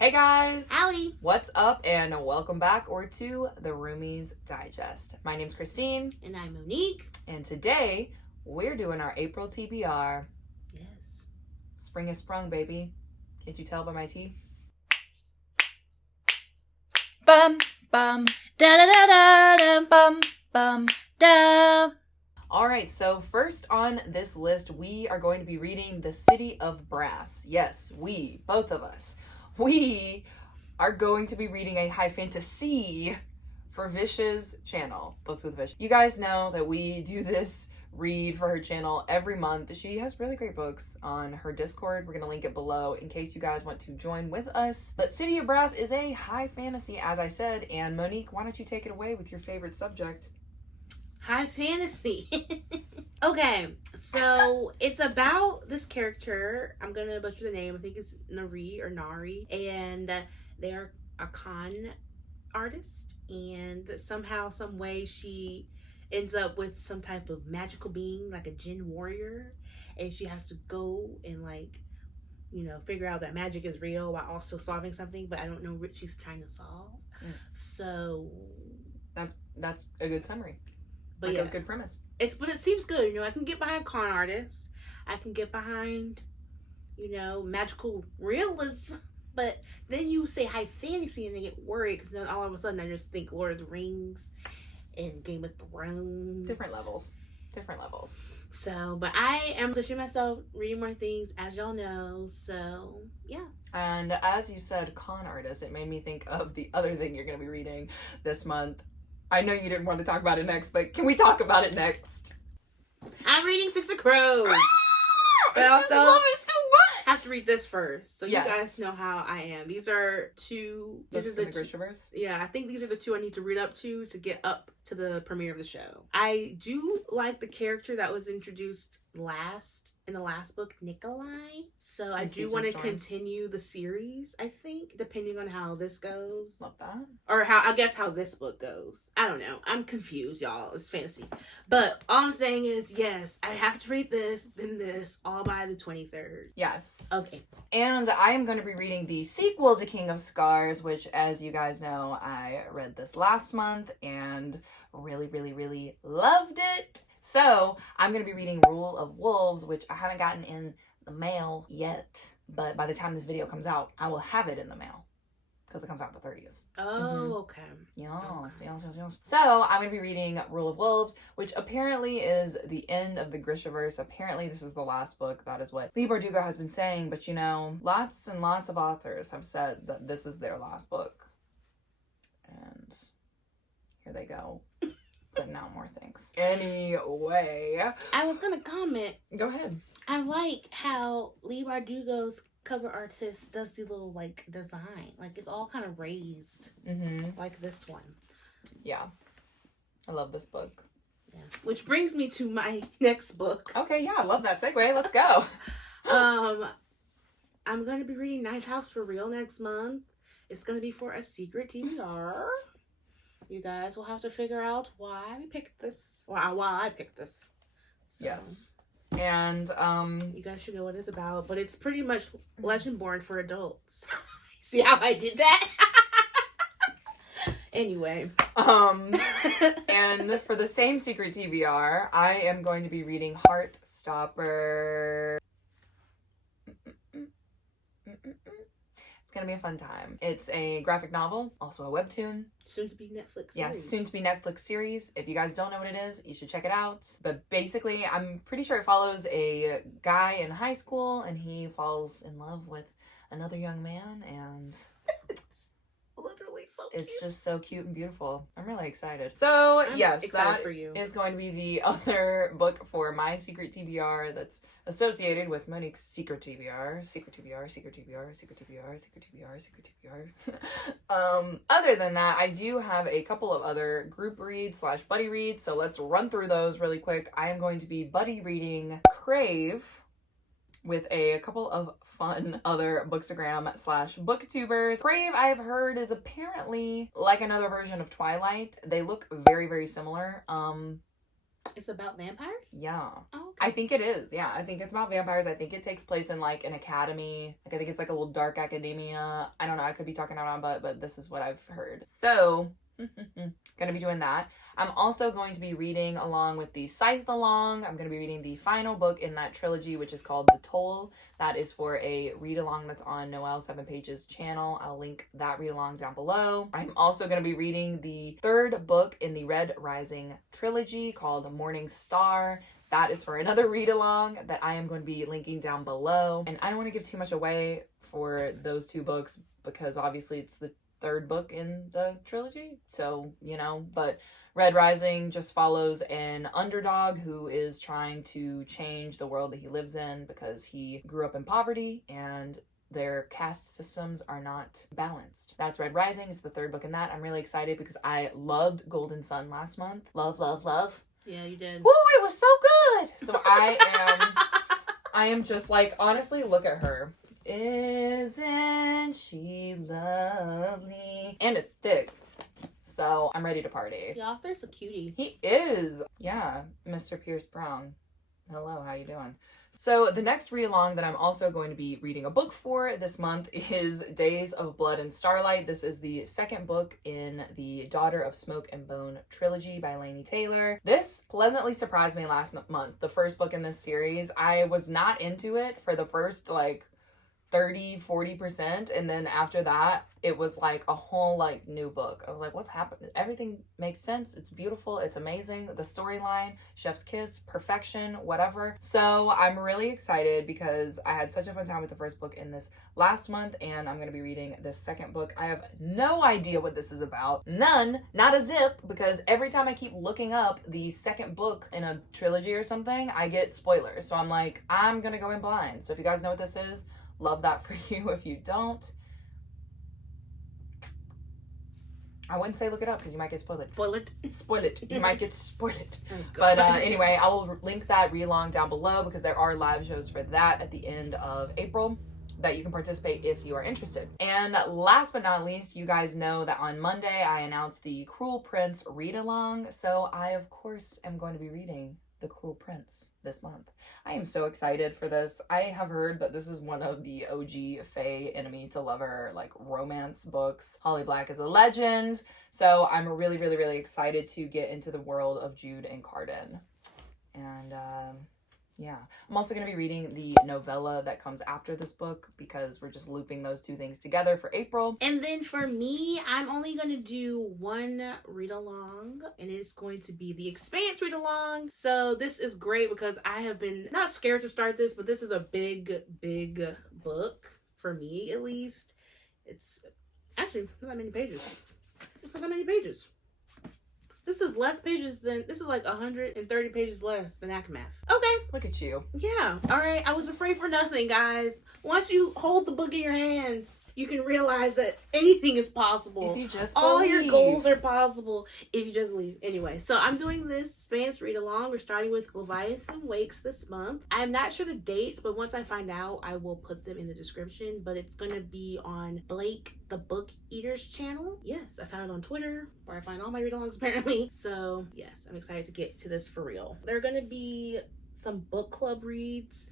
Hey guys! Howdy! What's up and welcome back to the Roomies Digest. My name's Christine. And I'm Monique. And today we're doing our April TBR. Yes. Spring has sprung, baby. Can't you tell by my tea? Bum, bum, Da da da da da bum, bum. da. Alright, so first on this list, we are going to be reading The City of Brass. Yes, we, both of us. We are going to be reading a high fantasy for Vish's channel, Books with Vish. You guys know that we do this read for her channel every month. She has really great books on her Discord. We're going to link it below in case you guys want to join with us. But City of Brass is a high fantasy, as I said. And Monique, why don't you take it away with your favorite subject? High fantasy. Okay, so it's about this character. I'm gonna butcher the name. I think it's Nari, and they are a con artist, and somehow, some way, she ends up with some type of magical being, like a Jinn warrior, and she has to go and figure out that magic is real while also solving something, but I don't know what she's trying to solve. So that's a good summary. But a good premise. But it seems good. I can get behind con artists. I can get behind, magical realism. But then you say high fantasy and they get worried because then all of a sudden I just think Lord of the Rings and Game of Thrones. Different levels. So, but I am pushing myself, reading more things, as y'all know. So, yeah. And as you said, con artist, it made me think of the other thing you're going to be reading this month. I know you didn't want to talk about it next, but can we talk about it next? I'm reading Six of Crows. But I just love it so much. I have to read this first, so yes. You guys know how I am. These are two books in the Grishaverse. Yeah, I think these are the two I need to read up to get up to the premiere of the show. I do like the character that was introduced in the last book, Nikolai. So I do want to continue the series, I think, depending on how this goes. Love that. Or how this book goes. I don't know. I'm confused, y'all. It's fantasy. But all I'm saying is, yes, I have to read this, then this, all by the 23rd. Yes. Okay. And I am going to be reading the sequel to King of Scars, which, as you guys know, I read this last month and really, really, really loved it. So I'm going to be reading Rule of Wolves, which I haven't gotten in the mail yet. But by the time this video comes out, I will have it in the mail because it comes out the 30th. Oh, okay. Yes. So I'm going to be reading Rule of Wolves, which apparently is the end of the Grishaverse. Apparently this is the last book. That is what Leigh Bardugo has been saying. But lots and lots of authors have said that this is their last book. And here they go. Putting out more things. Anyway. I was going to comment. Go ahead. I like how Leigh Bardugo's cover artist does the little, design. It's all kind of raised. Mm-hmm. Like this one. Yeah. I love this book. Yeah. Which brings me to my next book. Okay, yeah. I love that segue. Let's go. I'm going to be reading Ninth House for real next month. It's going to be for a secret TBR. You guys will have to figure out why we picked this. Why I picked this. So, yes. And you guys should know what it's about, but it's pretty much Legendborn for adults. See how I did that? Anyway. And for the same secret TBR, I am going to be reading Heartstopper. It's going to be a fun time. It's a graphic novel, also a webtoon. Soon to be Netflix series. Yes, soon to be Netflix series. If you guys don't know what it is, you should check it out. But basically, I'm pretty sure it follows a guy in high school and he falls in love with another young man and it's literally so cute. It's just so cute and beautiful. I'm really excited. So, yes, that for you. Is going to be the other book for my secret TBR that's associated with Monique's secret TBR. Secret TBR, secret TBR, secret TBR, secret TBR, secret TBR. Other than that, I do have a couple of other group reads / buddy reads, so let's run through those really quick. I am going to be buddy reading Crave with a couple of fun other bookstagram / booktubers. Crave, I've heard, is apparently like another version of Twilight. They look very, very similar. It's about vampires? Yeah. Oh, okay. I think it is. Yeah, I think it's about vampires. I think it takes place in like an academy. Like I think it's like a little dark academia. I don't know. I could be talking out on butt, but this is what I've heard. So, gonna be doing that. I'm also going to be reading along with the Scythealong. I'm gonna be reading the final book in that trilogy, which is called The Toll. That is for a read along that's on Noelle 7 Pages channel. I'll link that read along down below. I'm also gonna be reading the third book in the Red Rising trilogy called Morning Star. That is for another read-along that I am going to be linking down below. And I don't want to give too much away for those two books because obviously it's the third book in the trilogy. So, you know, but Red Rising just follows an underdog who is trying to change the world that he lives in because he grew up in poverty and their caste systems are not balanced. That's Red Rising. It's the third book in that. I'm really excited because I loved Golden Sun last month. Love, love, love. Yeah, you did. Woo, it was so good. So I am just like, honestly, look at her. Isn't she lovely? And it's thick. So I'm ready to party. The author's a cutie. He is. Yeah, Mr. Pierce Brown. Hello, how you doing? So the next read along that I'm also going to be reading a book for this month is Days of Blood and Starlight. This is the second book in the Daughter of Smoke and Bone trilogy by Laini Taylor. This pleasantly surprised me last month. The first book in this series, I was not into it for the first like 30-40%, and then after that it was like a whole like new book. I was like, what's happening? Everything makes sense. It's beautiful. It's amazing. The storyline, chef's kiss, perfection, whatever. So I'm really excited because I had such a fun time with the first book in this last month, and I'm going to be reading this second book. I have no idea what this is about. None, not a zip, because every time I keep looking up the second book in a trilogy or something, I get spoilers. So I'm like, I'm going to go in blind. So if you guys know what this is, love that for you. If you don't, I wouldn't say look it up because you might get spoiled. Spoil it. You might get spoiled. Oh, but anyway, I will link that read along down below because there are live shows for that at the end of April that you can participate if you are interested. And last but not least, you guys know that on Monday I announced the Cruel Prince read along. So I, of course, am going to be reading The Cruel Prince this month. I am so excited for this. I have heard that this is one of the OG Fae enemy to lover like romance books. Holly Black is a legend. So I'm really, really, really excited to get into the world of Jude and Carden. And yeah, I'm also going to be reading the novella that comes after this book because we're just looping those two things together for April. And then for me, I'm only going to do one read along, and it's going to be the Expanse read along. So this is great because I have been not scared to start this, but this is a big, big book for me, at least. It's actually not that many pages. It's not that many pages. This is less pages than, this is like 130 pages less than Akamath. Okay. Look at you. Yeah. All right. I was afraid for nothing, guys. Once you hold the book in your hands, you can realize that anything is possible. If you just all believe. your goals are possible if you just leave. Anyway, so I'm doing this Expanse read along. We're starting with Leviathan Wakes this month. I'm not sure the dates, but once I find out, I will put them in the description. But it's going to be on Blake the Book Eater's channel. Yes, I found it on Twitter, where I find all my read alongs apparently. So yes, I'm excited to get to this for real. There are going to be some book club reads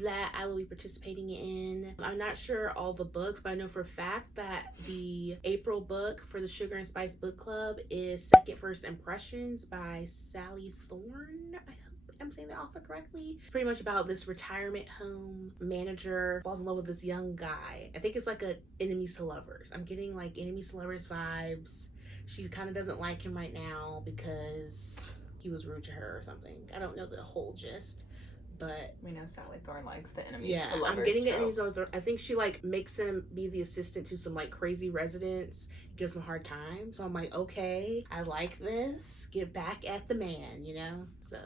that I will be participating in. I'm not sure all the books, but I know for a fact that the April book for the Sugar and Spice Book Club is Second First Impressions by Sally Thorne. I hope I'm saying the author correctly. It's pretty much about this retirement home manager falls in love with this young guy. I think it's like a enemies to lovers. I'm getting like enemies to lovers vibes. She kind of doesn't like him right now because he was rude to her or something. I don't know the whole gist. But we know Sally Thorne likes the enemies yeah, to lovers. I'm getting the enemies to lovers. I think she like makes him be the assistant to some like crazy residents, gives him a hard time. So I'm like, okay, I like this. Get back at the man, you know? So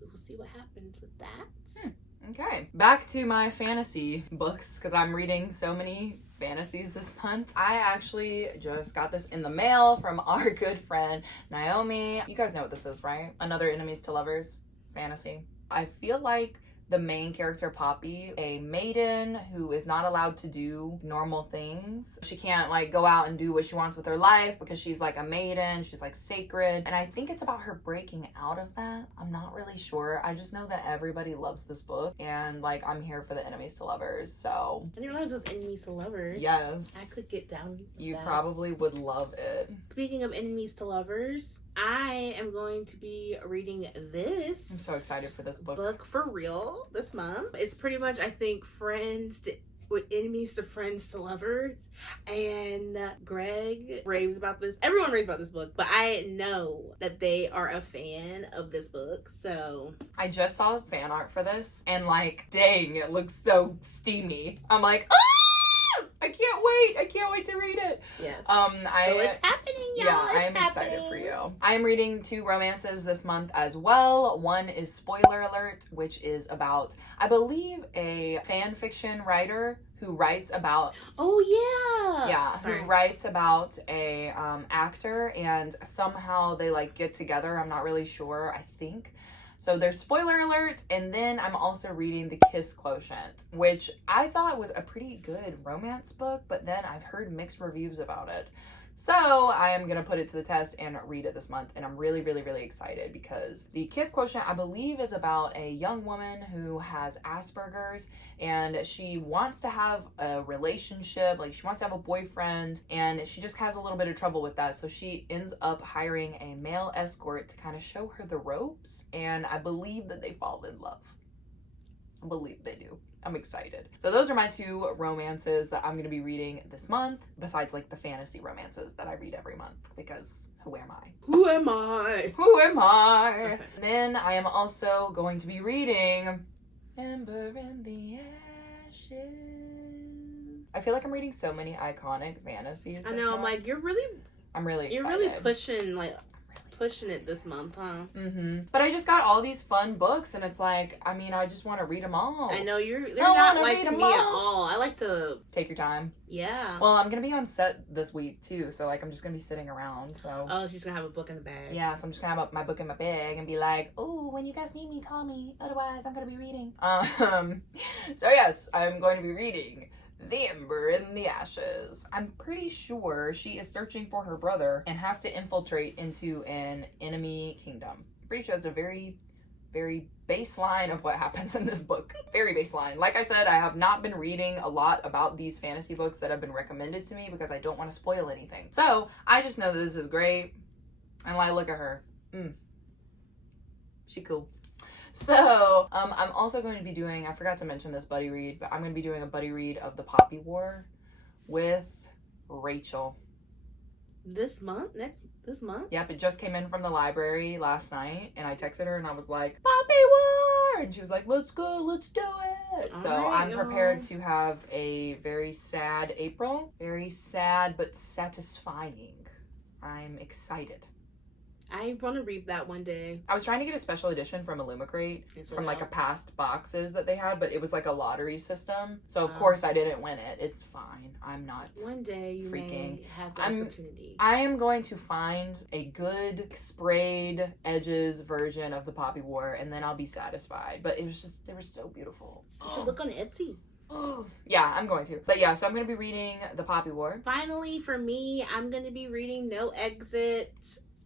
we will see what happens with that. Okay, back to my fantasy books because I'm reading so many fantasies this month. I actually just got this in the mail from our good friend Naomi. You guys know what this is, right? Another enemies to lovers fantasy. I feel like the main character, Poppy, a maiden who is not allowed to do normal things. She can't like go out and do what she wants with her life because she's like a maiden. She's like sacred. And I think it's about her breaking out of that. I'm not really sure. I just know that everybody loves this book and like I'm here for the enemies to lovers. So I didn't realize it was enemies to lovers. yes. I could get down with You that. probably would love it. Speaking of enemies to lovers, I am going to be reading this. I'm so excited for this book. Book for real this month. It's pretty much, I think, friends to with enemies to friends to lovers. And Greg raves about this. Everyone raves about this book, but I know that they are a fan of this book. So I just saw fan art for this and like, dang, it looks so steamy. I'm like, ah! I can't wait to read it. yes. So it's happening, y'all. Yeah, I am excited for you. I am reading 2 romances this month as well. One is spoiler alert, which is about, I believe, a fan fiction writer who writes about who writes about a actor, and somehow they like get together. I'm not really sure. I think. So there's spoiler alert, and then I'm also reading The Kiss Quotient, which I thought was a pretty good romance book, but then I've heard mixed reviews about it. So I am going to put it to the test and read it this month, and I'm really, really, really excited because The Kiss Quotient, I believe, is about a young woman who has Asperger's, and she wants to have a relationship, like she wants to have a boyfriend, and she just has a little bit of trouble with that, so she ends up hiring a male escort to kind of show her the ropes, and I believe that they fall in love. I believe they do. I'm excited. So those are my 2 romances that I'm going to be reading this month, besides like the fantasy romances that I read every month, because who am I? Who am I? Who am I? Okay. Then I am also going to be reading Ember in the Ashes. I feel like I'm reading so many iconic fantasies. I this know, month. I'm like, you're really excited. pushing it this month, huh? But I just got all these fun books, and it's like, I mean, I just want to read them all. I know they're not like me at all. I like to take your time. Yeah. Well, I'm gonna be on set this week too, so like I'm just gonna be sitting around. So oh, she's gonna have a book in the bag. Yeah, so I'm just gonna have my book in my bag and be like, oh, when you guys need me, call me. Otherwise, I'm gonna be reading. So yes, I'm going to be reading The Ember in the Ashes. I'm pretty sure she is searching for her brother and has to infiltrate into an enemy kingdom. I'm pretty sure it's a very, very baseline of what happens in this book. Very baseline. Like I said, I have not been reading a lot about these fantasy books that have been recommended to me because I don't want to spoil anything. So I just know that this is great. And like, look at her. She cool. So, I'm also going to be doing, I forgot to mention this buddy read, but I'm going to be doing a buddy read of The Poppy War with Rachel. This month? This month? Yep, it just came in from the library last night, and I texted her and I was like, Poppy War! And she was like, let's go, let's do it! So I'm prepared to have a very sad April. Very sad, but satisfying. I'm excited. I want to read that one day. I was trying to get a special edition from Illumicrate from like a past boxes that they had, but it was like a lottery system. So of course I didn't win it. It's fine. I'm not one day you freaking. may have the opportunity. I am going to find a good sprayed edges version of the Poppy War, and then I'll be satisfied. But it was just, they were so beautiful. You should look on Etsy. Oh, yeah, I'm going to. But yeah, so I'm going to be reading The Poppy War. Finally, for me, I'm going to be reading No Exit.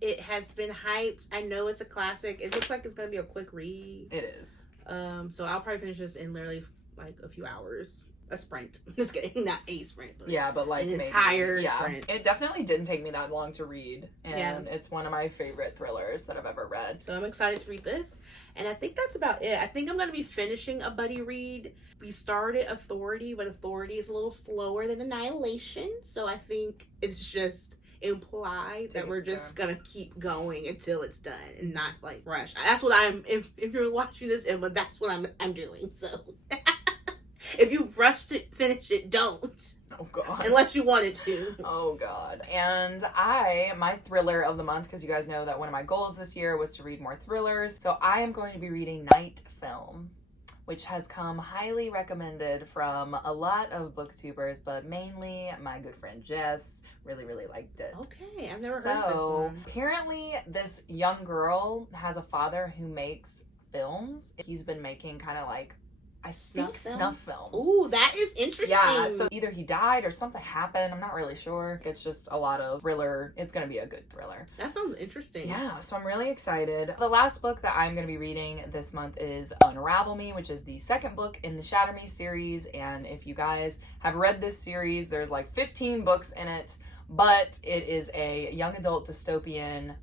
It has been hyped. I know it's a classic. It looks like it's going to be a quick read. It is. So I'll probably finish this in literally like a few hours. A sprint. Just kidding. Not a sprint. But yeah, but like an entire yeah. sprint. It definitely didn't take me that long to read. And it's one of my favorite thrillers that I've ever read. So I'm excited to read this. And I think that's about it. I think I'm going to be finishing a buddy read. We started Authority, but Authority is a little slower than Annihilation. So I think it's just implied that we're just gonna keep going until it's done and not like rush. That's what I'm if you're watching this, Emma, that's what I'm doing. So if you rush to finish it, don't. Oh god. Unless you wanted to. Oh god. And my thriller of the month, because you guys know that one of my goals this year was to read more thrillers, so I am going to be reading Night Film, which has come highly recommended from a lot of booktubers, but mainly my good friend Jess really liked it. Okay, I've never heard of this one. Apparently this young girl has a father who makes films. He's been making kind of like, I think snuff films. Ooh, that is interesting. Yeah, so either he died or something happened. I'm not really sure. It's just a lot of thriller. It's going to be a good thriller. That sounds interesting. Yeah, so I'm really excited. The last book that I'm going to be reading this month is Unravel Me, which is the second book in the Shatter Me series. And if you guys have read this series, there's like 15 books in it, but it is a young adult dystopian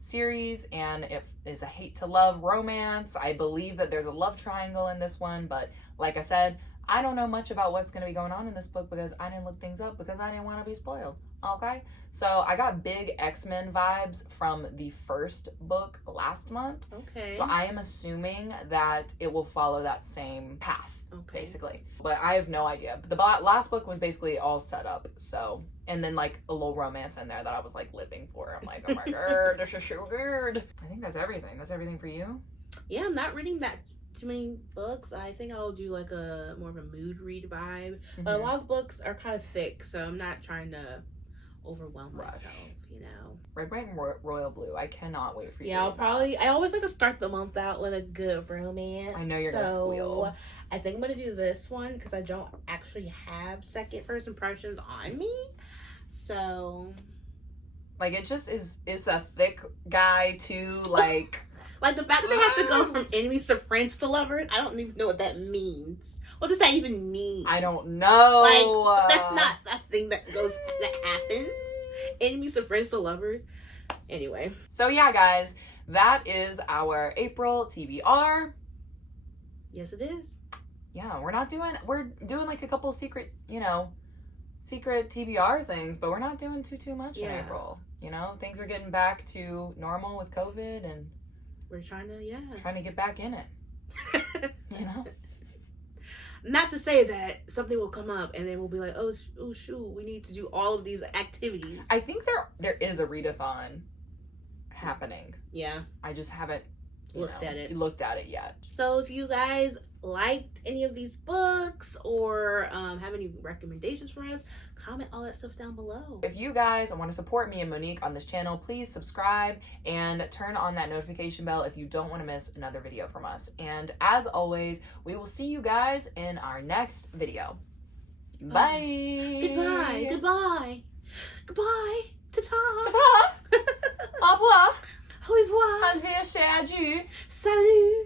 series, and it is a hate to love romance. I believe that there's a love triangle in this one, but like I said, I don't know much about what's going to be going on in this book because I didn't look things up because I didn't want to be spoiled. Okay, so I got big X-Men vibes from the first book last month. Okay, so I am assuming that it will follow that same path. Okay. Basically, but I have no idea. But the last book was basically all set up, so, and then like a little romance in there that I was like living for. I'm like, oh my god, this is so good. I think that's everything. That's everything for you. Yeah, I'm not reading that too many books. I think I'll do like a more of a mood read vibe. Mm-hmm. But a lot of books are kind of thick, so I'm not trying to overwhelm myself, you know. Red, White, and Royal Blue. I cannot wait for you. Yeah, I always like to start the month out with a good romance. I know you're gonna squeal. I think I'm gonna do this one because I don't actually have first impressions on me. So, like, it just is a thick guy too, like. Like the fact that they have to go from enemies to friends to lovers. I don't even know what that means. What does that even mean? I don't know. Like, that's not a thing that happens. Enemies to friends to lovers. Anyway. So yeah, guys, that is our April TBR. Yes, it is. Yeah, we're doing like a couple secret TBR things, but we're not doing too much in April. You know, things are getting back to normal with COVID, and we're trying to get back in it. You know? Not to say that something will come up and then we'll be like, oh shoot, we need to do all of these activities. I think there is a readathon happening. Yeah. I just haven't looked at it yet. So if you guys liked any of these books or have any recommendations for us, comment all that stuff down below. If you guys want to support me and Monique on this channel, please subscribe and turn on that notification bell if you don't want to miss another video from us. And as always, we will see you guys in our next video. Bye. Goodbye. Ta-ta. Ta-ta. Au revoir. Au revoir. Adieu. Salut.